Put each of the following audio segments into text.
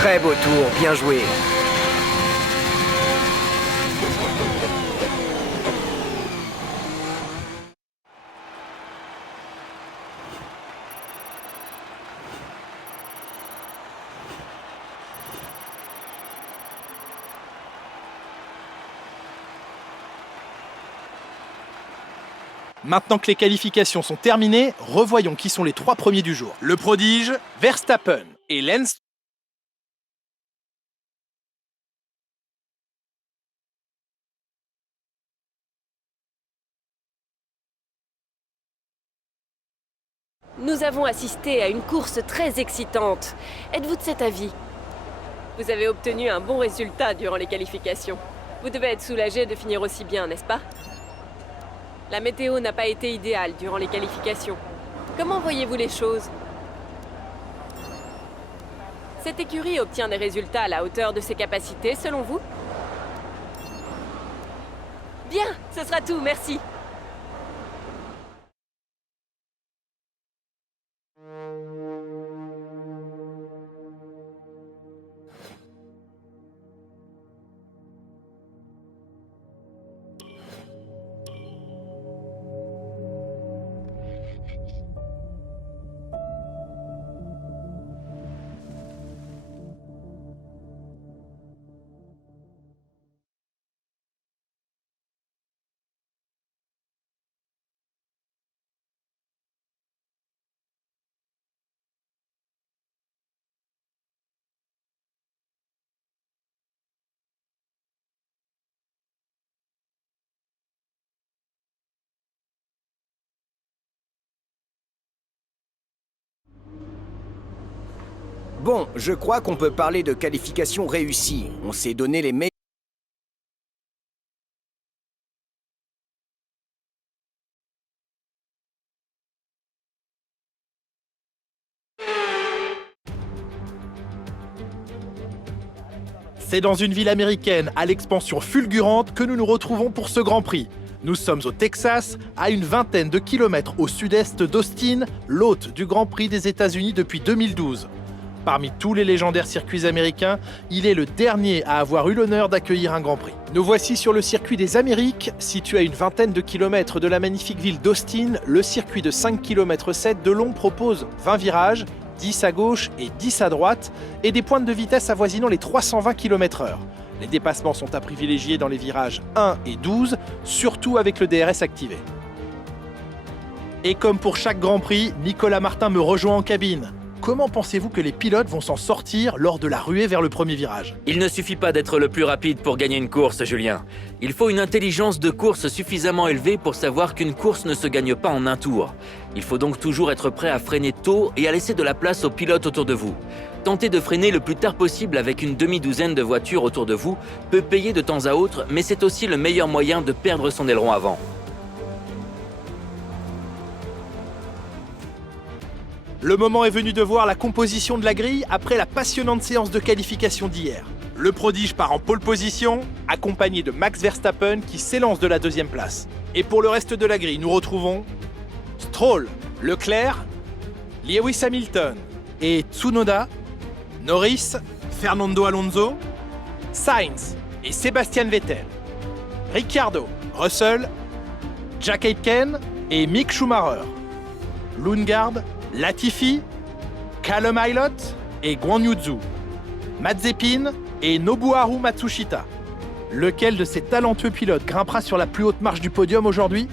Très beau tour, bien joué. Maintenant que les qualifications sont terminées, revoyons qui sont les 3 premiers du jour. Le prodige, Verstappen et Lance. Nous avons assisté à une course très excitante. Êtes-vous de cet avis? Vous avez obtenu un bon résultat durant les qualifications. Vous devez être soulagé de finir aussi bien, n'est-ce pas? La météo n'a pas été idéale durant les qualifications. Comment voyez-vous les choses? Cette écurie obtient des résultats à la hauteur de ses capacités, selon vous? Bien, ce sera tout, merci. Bon, je crois qu'on peut parler de qualification réussie. On s'est donné les meilleurs. C'est dans une ville américaine à l'expansion fulgurante que nous nous retrouvons pour ce Grand Prix. Nous sommes au Texas, à une vingtaine de kilomètres au sud-est d'Austin, l'hôte du Grand Prix des États-Unis depuis 2012. Parmi tous les légendaires circuits américains, il est le dernier à avoir eu l'honneur d'accueillir un Grand Prix. Nous voici sur le circuit des Amériques, situé à une vingtaine de kilomètres de la magnifique ville d'Austin. Le circuit de 5 km 7 de long propose 20 virages, 10 à gauche et 10 à droite, et des pointes de vitesse avoisinant les 320 km/h. Les dépassements sont à privilégier dans les virages 1 et 12, surtout avec le DRS activé. Et comme pour chaque Grand Prix, Nicolas Martin me rejoint en cabine. Comment pensez-vous que les pilotes vont s'en sortir lors de la ruée vers le premier virage? Il ne suffit pas d'être le plus rapide pour gagner une course, Julien. Il faut une intelligence de course suffisamment élevée pour savoir qu'une course ne se gagne pas en un tour. Il faut donc toujours être prêt à freiner tôt et à laisser de la place aux pilotes autour de vous. Tenter de freiner le plus tard possible avec une demi-douzaine de voitures autour de vous peut payer de temps à autre, mais c'est aussi le meilleur moyen de perdre son aileron avant. Le moment est venu de voir la composition de la grille après la passionnante séance de qualification d'hier. Le prodige part en pole position, accompagné de Max Verstappen qui s'élance de la deuxième place. Et pour le reste de la grille, nous retrouvons Stroll, Leclerc, Lewis Hamilton et Tsunoda, Norris, Fernando Alonso, Sainz et Sebastian Vettel, Ricciardo, Russell, Jack Aitken et Mick Schumacher, Lundgaard, Latifi, Callum Ilott et Guan Yu Zhou, Mazepin et Nobuharu Matsushita. Lequel de ces talentueux pilotes grimpera sur la plus haute marche du podium aujourd'hui?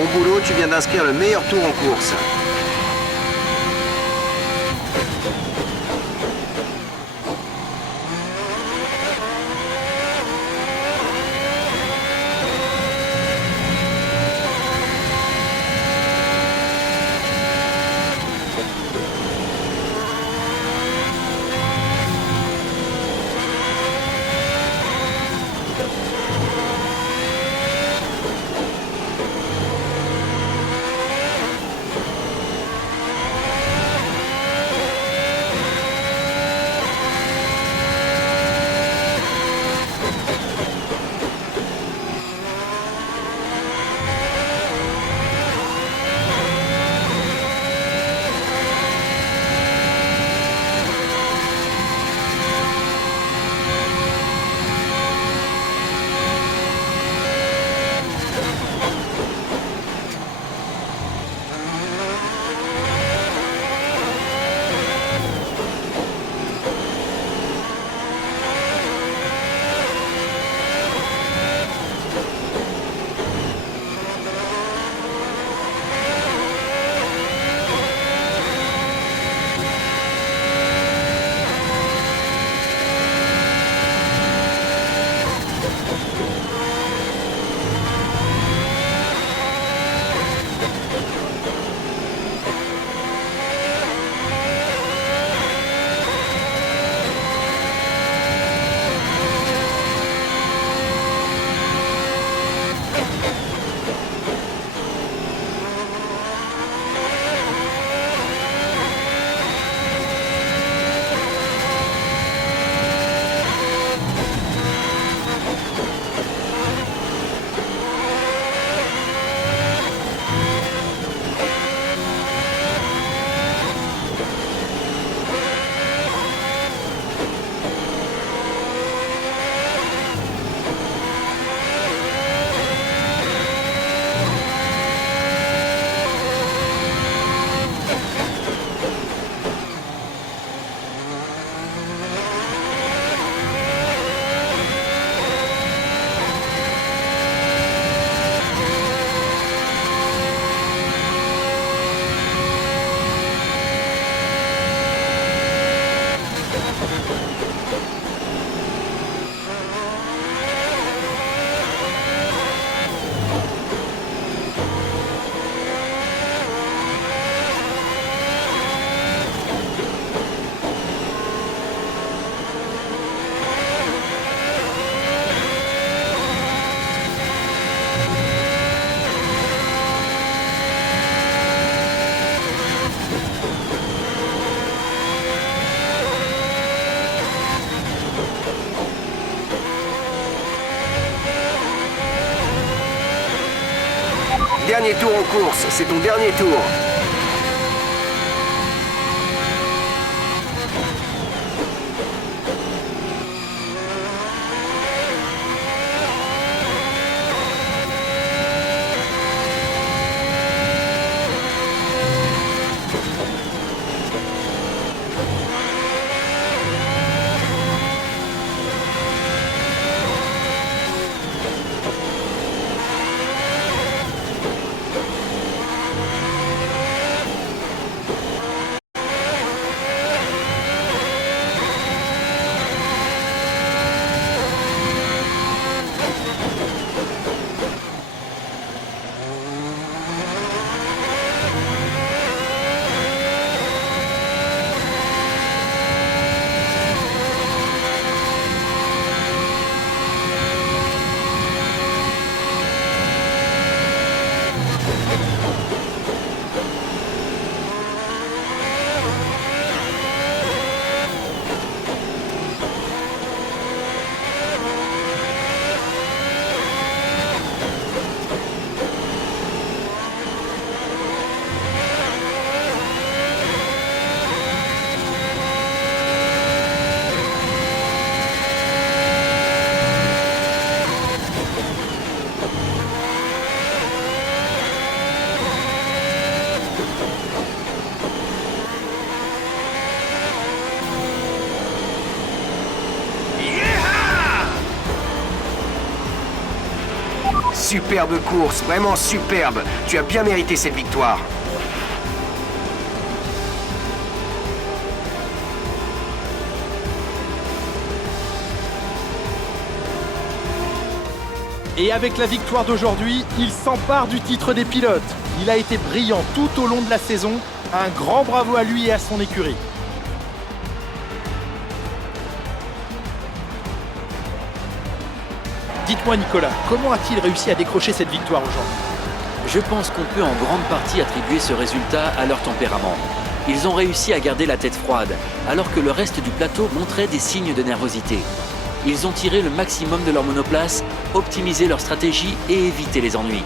Bon boulot, tu viens d'inscrire le meilleur tour en course. Dernier tour en course, c'est ton dernier tour. Superbe course, vraiment superbe. Tu as bien mérité cette victoire. Et avec la victoire d'aujourd'hui, il s'empare du titre des pilotes. Il a été brillant tout au long de la saison. Un grand bravo à lui et à son écurie. Dites-moi Nicolas, comment a-t-il réussi à décrocher cette victoire aujourd'hui? Je pense qu'on peut en grande partie attribuer ce résultat à leur tempérament. Ils ont réussi à garder la tête froide, alors que le reste du plateau montrait des signes de nervosité. Ils ont tiré le maximum de leur monoplace, optimisé leur stratégie et évité les ennuis.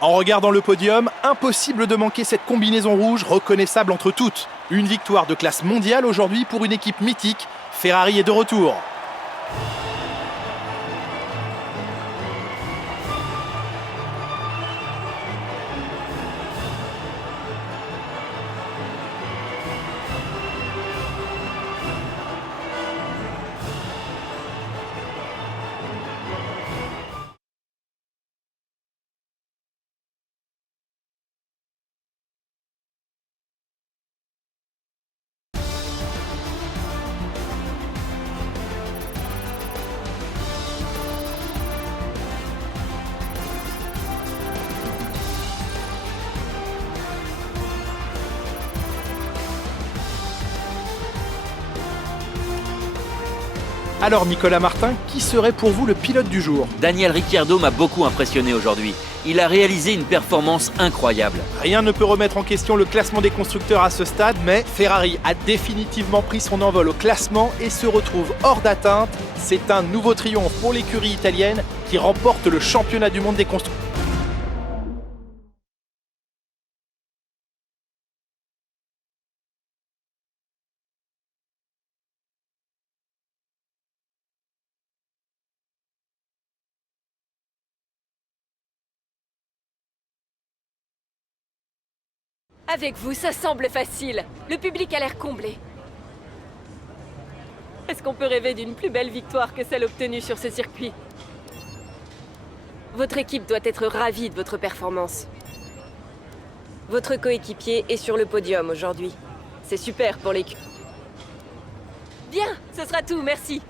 En regardant le podium, impossible de manquer cette combinaison rouge reconnaissable entre toutes. Une victoire de classe mondiale aujourd'hui pour une équipe mythique. Ferrari est de retour. Alors Nicolas Martin, qui serait pour vous le pilote du jour? Daniel Ricciardo m'a beaucoup impressionné aujourd'hui. Il a réalisé une performance incroyable. Rien ne peut remettre en question le classement des constructeurs à ce stade, mais Ferrari a définitivement pris son envol au classement et se retrouve hors d'atteinte. C'est un nouveau triomphe pour l'écurie italienne qui remporte le championnat du monde des constructeurs. Avec vous, ça semble facile. Le public a l'air comblé. Est-ce qu'on peut rêver d'une plus belle victoire que celle obtenue sur ce circuit? Votre équipe doit être ravie de votre performance. Votre coéquipier est sur le podium aujourd'hui. C'est super pour l'équipe. Bien, ce sera tout, merci.